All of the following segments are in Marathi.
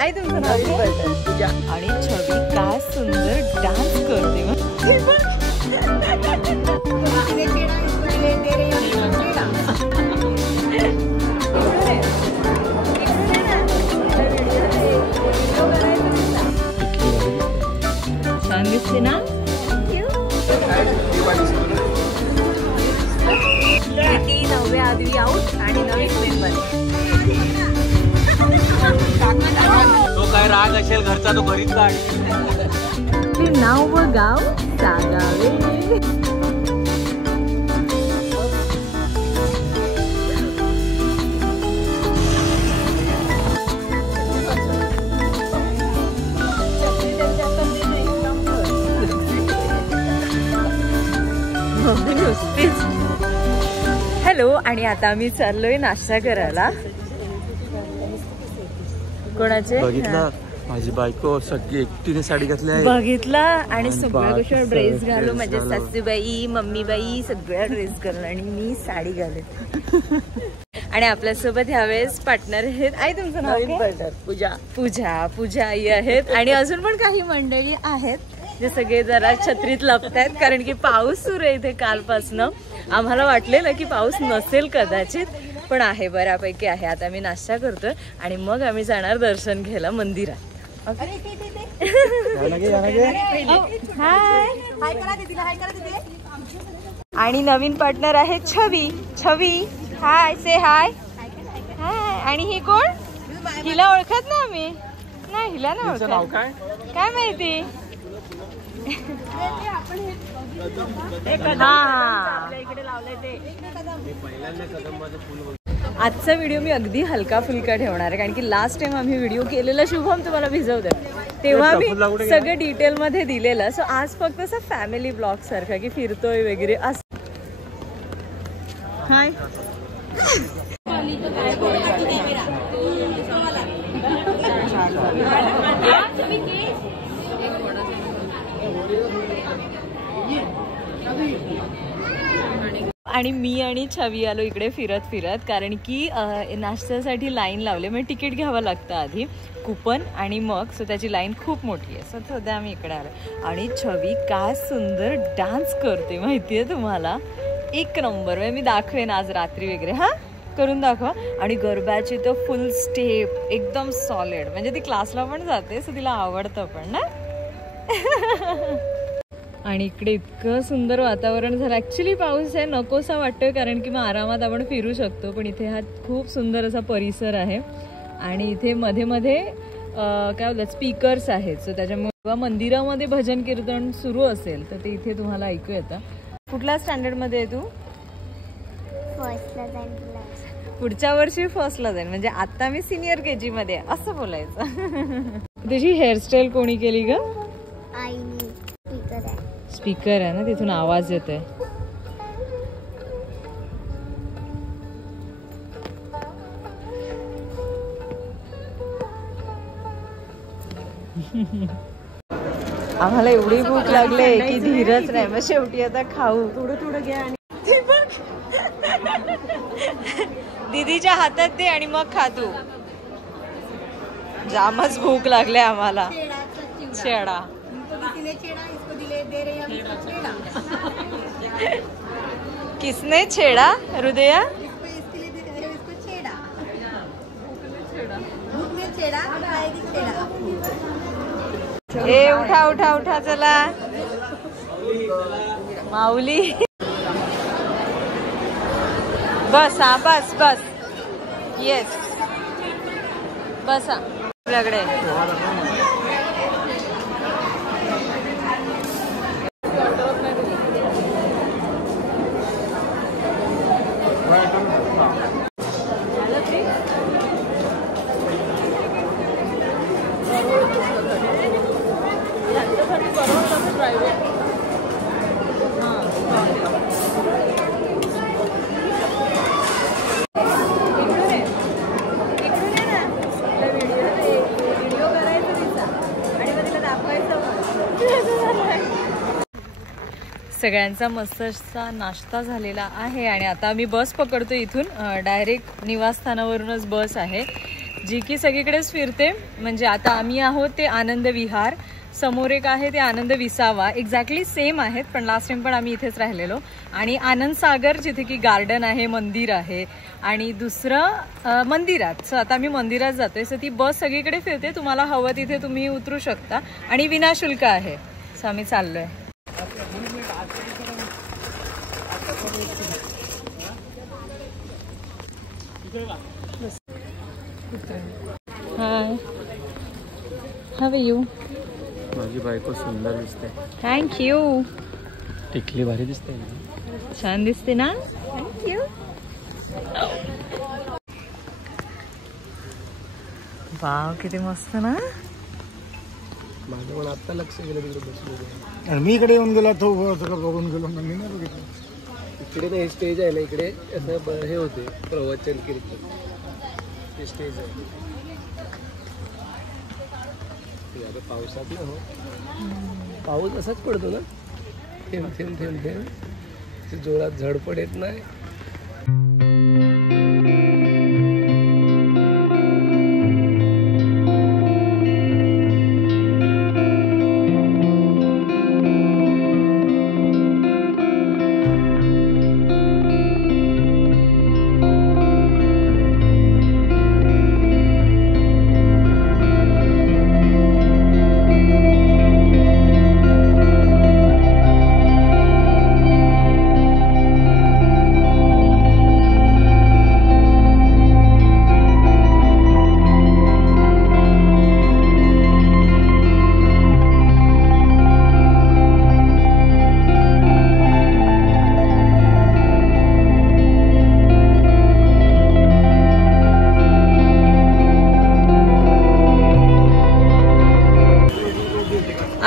आई तुमचं नाव पूजा आणि छवी काय सुंदर डान्स करते छान दिसते ना. नववे आदवी आऊट आणि नवीन मेंबर. तो काय राग असेल घरचा तो घरीच काढ. नाव व गाव सांगावे. हॅलो. आणि आता आम्ही चाललोय नाश्ता करायला. कोणाचे? माझी बायको सगळी एकटीने साडी घातली आहे. बघितला आणि सगळ्या गोष्टी ड्रेस घालू. माझ्या सासूबाई मम्मीबाई सगळ्या ड्रेस घालून आणि मी साडी घालत. आणि आपल्यासोबत ह्यावेळेस पार्टनर आहेत. आई तुमचं नाव? पूजा. पूजा. पूजा आई आहेत आणि अजून पण काही मंडळी आहेत जे सगळे जरा छत्रीत लपतायत कारण की पाऊस सुरू आहे इथे कालपासनं. आम्हाला वाटलेलं की पाऊस नसेल कदाचित पण आहे बऱ्यापैकी आहे. आता मी नाश्ता करतोय आणि मग आम्ही जाणार दर्शन घ्यायला मंदिरात. आणि नवीन पार्टनर आहे छवी. छवी हाय से हाय. हाय. आणि ही कोण? हिला ओळखत ना आम्ही? नाही हिला ना ओळखत. काय माहिती. आजचा व्हिडिओ मी अगदी हलका फुलका ठेवणार आहे कारण की लास्ट टाइम आम्ही व्हिडिओ केलेला शुभम तुम्हाला भिजवते तेव्हा मी सगळं डिटेल मध्ये दिलेलं. सो आज फक्त असं फॅमिली ब्लॉग सारखं की फिरतोय वगैरे असं. हाय. आणि मी आणि छवी आलो इकडे फिरत फिरत कारण की नाश्त्यासाठी लाईन लावले. म्हणजे तिकीट घ्यावं लागतं आधी कुपन आणि मग सो त्याची लाईन खूप मोठी आहे. सो सध्या आम्ही इकडे आलो आणि छवी काय सुंदर डान्स करते माहिती आहे तुम्हाला. एक नंबर. म्हणजे मी दाखवेन आज रात्री वगैरे. हा करून दाखवा. आणि गरब्याची तर फुल स्टेप एकदम सॉलिड. म्हणजे ती क्लासला पण जाते सो तिला आवडतं पण ना. आणि इकडे इतकं सुंदर वातावरण झालं. ॲक्च्युली पाऊस आहे नकोसा वाटतोय कारण की मग आरामात आपण फिरू शकतो पण इथे हा खूप सुंदर असा परिसर आहे आणि इथे मध्ये मध्ये काय बोलतात स्पीकर्स आहेत. सो त्याच्यामुळे मंदिरामध्ये भजन कीर्तन सुरू असेल तर ते इथे तुम्हाला ऐकू येतं. कुठल्या स्टँडर्डमध्ये आहे तू? फर्स्टला जाईन. पुढच्या वर्षी फर्स्टला जाईन. म्हणजे आता मी सिनियर KG मध्ये असं बोलायचं. तुझी हेअरस्टाईल कोणी केली ग? आईने. स्पीकर आहे. स्पीकर आहे ना तिथून आवाज येतोय. आम्हाला एवढी भूक लागले की धीरच नाही. मग शेवटी आता खाऊ. थोडं थोडं घ्या आणि दीदीच्या हातात दे आणि मग खा तू. जामच भूक लागले आम्हाला. छेडा. किसने छेड़ा हृदया? ए उठा उठा उठा चला माऊली. बस हा बस बस. येस बस आपल्याकडे. सगळ्यांचा मस्त असा नाश्ता झालेला आहे आणि आता आम्ही बस पकडतो. इथून डायरेक्ट निवासस्थानावरूनच बस आहे. जी की सगळीकडेच फिरते. म्हणजे आता आम्ही आहोत ते आनंद विहार, समोर एक आहे ते आनंद विसावा, एक्झॅक्टली सेम आहेत पण लास्ट टाइम पण आम्ही इथेच राहिलेलो. आणि आनंद सागर जिथे की गार्डन आहे, मंदिर आहे आणि दुसरं मंदिरात. सो आता आम्ही मंदिरात जातोय. सो ती बस सगळीकडे फिरते, तुम्हाला हवं तिथे तुम्ही उतरू शकता आणि विनाशुल्क आहे. सो आम्ही चाललोय. हाय, हाव यू? माझी बायको सुंदर दिसते. थँक्यू. टिकली भारी दिसते. छान दिसते ना. थँक्यू. वाव किती मस्त ना. माझं पण आता लक्ष गेलं तिकडे बसलो आणि मी इकडे येऊन गेला तो सगळं बघून गेलो ना. मी नाही बघितलं. इकडे ना हे स्टेज आहे ना, इकडे असं हे होते प्रवचन कीर्तन. हे स्टेज आहे. आता पावसात ना हो, पाऊस असाच पडतो ना, थेंब थेंब थेंब थेंब, जोरात झडपड येत नाही.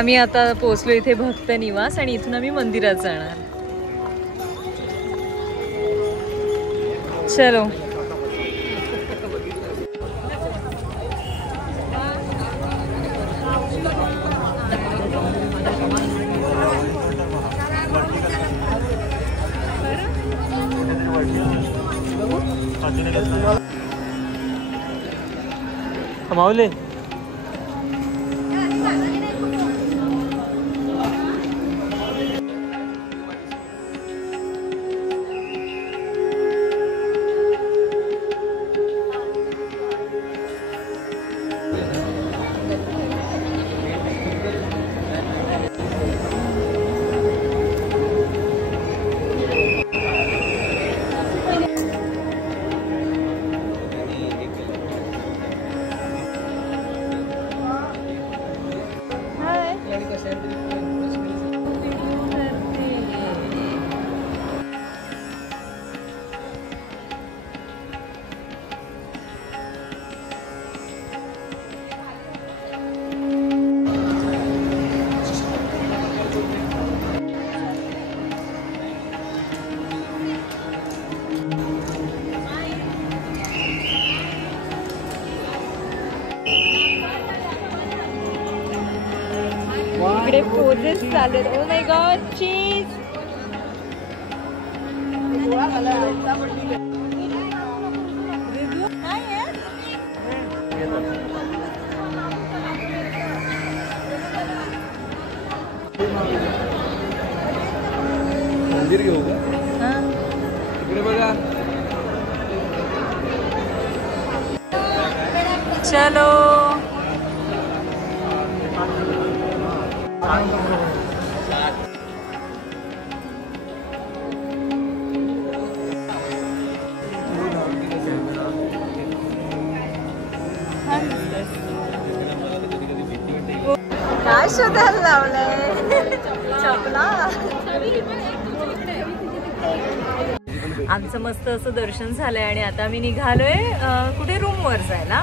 आम्ही आता पोहोचलो इथे भक्त निवास आणि इथून आम्ही मंदिरात जाणार. चलो. माऊले इकडे पोजेस चालेल. ओ माय गॉड, चीज. मंदिर घेऊ का? इकडे बघा. चलो. काय शोधायला लावलंय चपला. आमचं मस्त असं दर्शन झालंय आणि आता आम्ही निघालोय कुठे रूमवर जायला.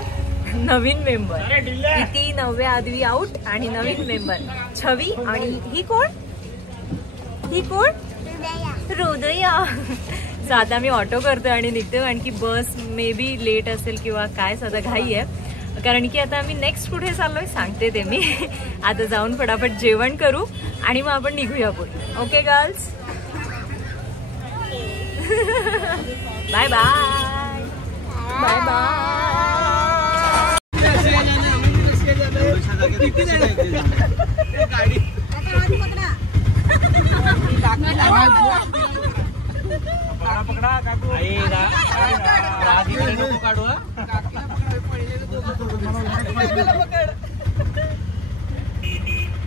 नवीन मेंबर किती, 9 आदवी आउट आणि नवीन मेंबर छवी. आणि ही कोण? ही कोण? हृदया. सो आता आम्ही ऑटो करतोय आणि निघतोय कारण की बस मे बी लेट असेल किंवा काय. सध्या घाई आहे कारण की आता आम्ही नेक्स्ट कुठे चाललोय सांगते ते मी. आता जाऊन फटाफट जेवण करू आणि मग आपण निघूया पुढे. Okay girls, bye bye. Bye bye.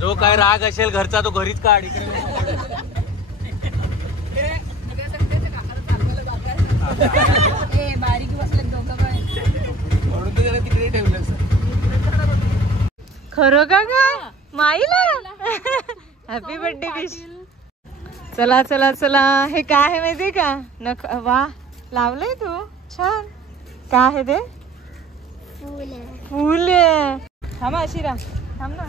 जो काय राग असेल घरचा तो घरीच काढ. बारीक बसले म्हणून तर त्याला तिकडे ठेवलं. खरं का माईला हॅपी बर्थडे विश. चला चला चला. हे काय आहे माहितीये का? नख वा लावलंय तू छान. काय आहे ते? फुल. थांबा अशिरा थांब ना.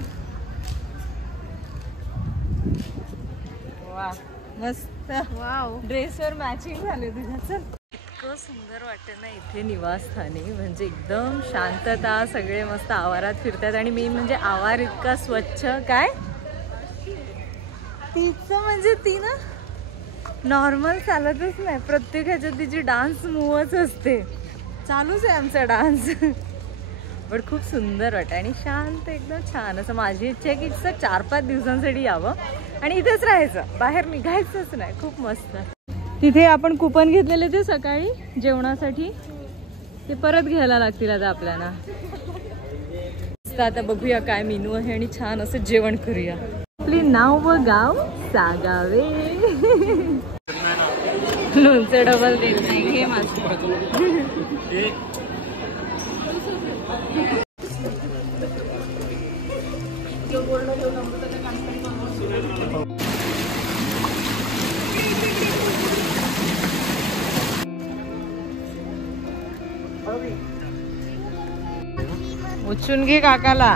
वा मस्त. वाव ड्रेसवर मॅचिंग झाले तुझ्या. चल इतकं सुंदर वाटतं ना इथे निवासस्थानी. म्हणजे एकदम शांतता. सगळे मस्त आवारात फिरतात. आणि मेन म्हणजे आवार इतका स्वच्छ. काय तिचं म्हणजे ती ना नॉर्मल चालतच नाही. प्रत्येक ह्याच्यात तिची डान्स मूवच असते. चालूच आहे आमचा डान्स. पण खूप सुंदर वाटतं आणि शांत एकदम छान असं. माझी इच्छा आहे की 4-5 दिवसांसाठी यावं आणि इथेच राहायचं. बाहेर निघायचंच नाही. खूप मस्त. तिथे आपण कुपन घेतलेले ते सकाळी जेवणासाठी ते परत घ्यायला लागतील आता आपल्याला. आता बघूया काय मेनू आहे आणि छान असं जेवण करूया. आपली नाव व गाव सागावे. लोणचं डबल देत नाही. घे माझं. उचलून घे काकाला.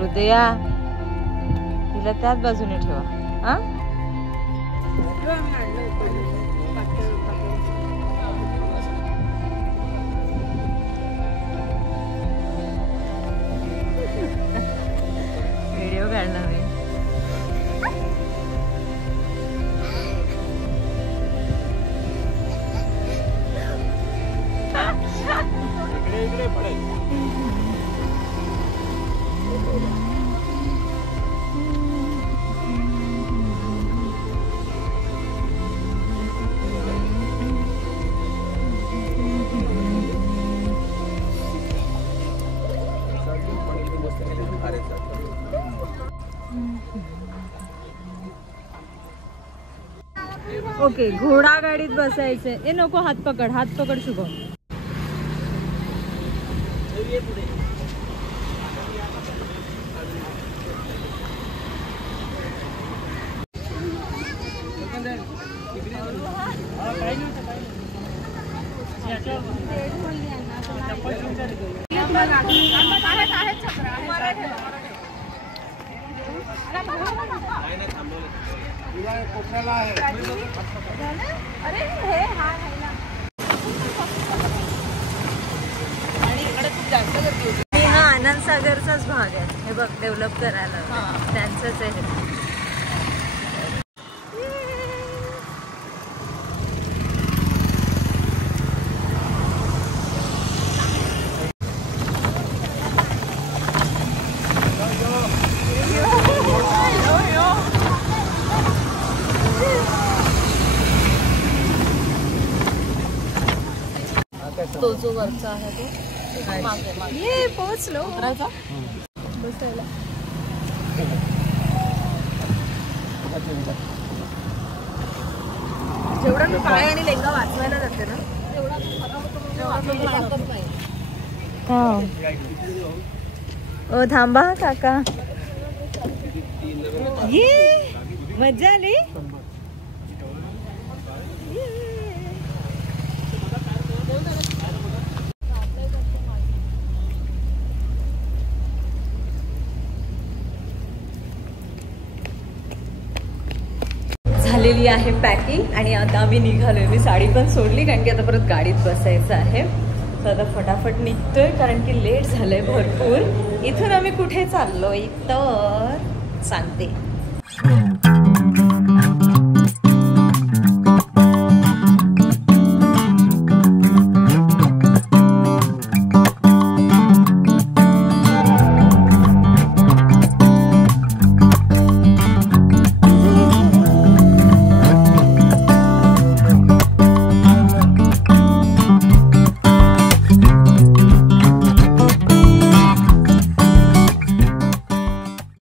हृदया तिला त्याच बाजूने ठेवा. हा व्हिडिओ काढला मी. ओके घोडा गाडीत बसायचंय. ए नको हात पकड शुभम. हा आनंद सागरचाच भाग आहे. हे बघ डेव्हलप करायला त्यांचंच आहे. तो जो वरचा आहे तो ये पोहोचलो. बसायला जेवढा मी पाय आणि लेंगा वाचवायला जाते ना तेवढा. ओ थांबा काका. ये मजा आली. झालेली आहे पॅकिंग आणि आता आम्ही निघालोय. मी साडी पण सोडली कारण की आता परत गाडीत बसायचं आहे. तर आता फटाफट निघतोय कारण की लेट झालंय भरपूर. इथून आम्ही कुठे चाललोय तर सांगते.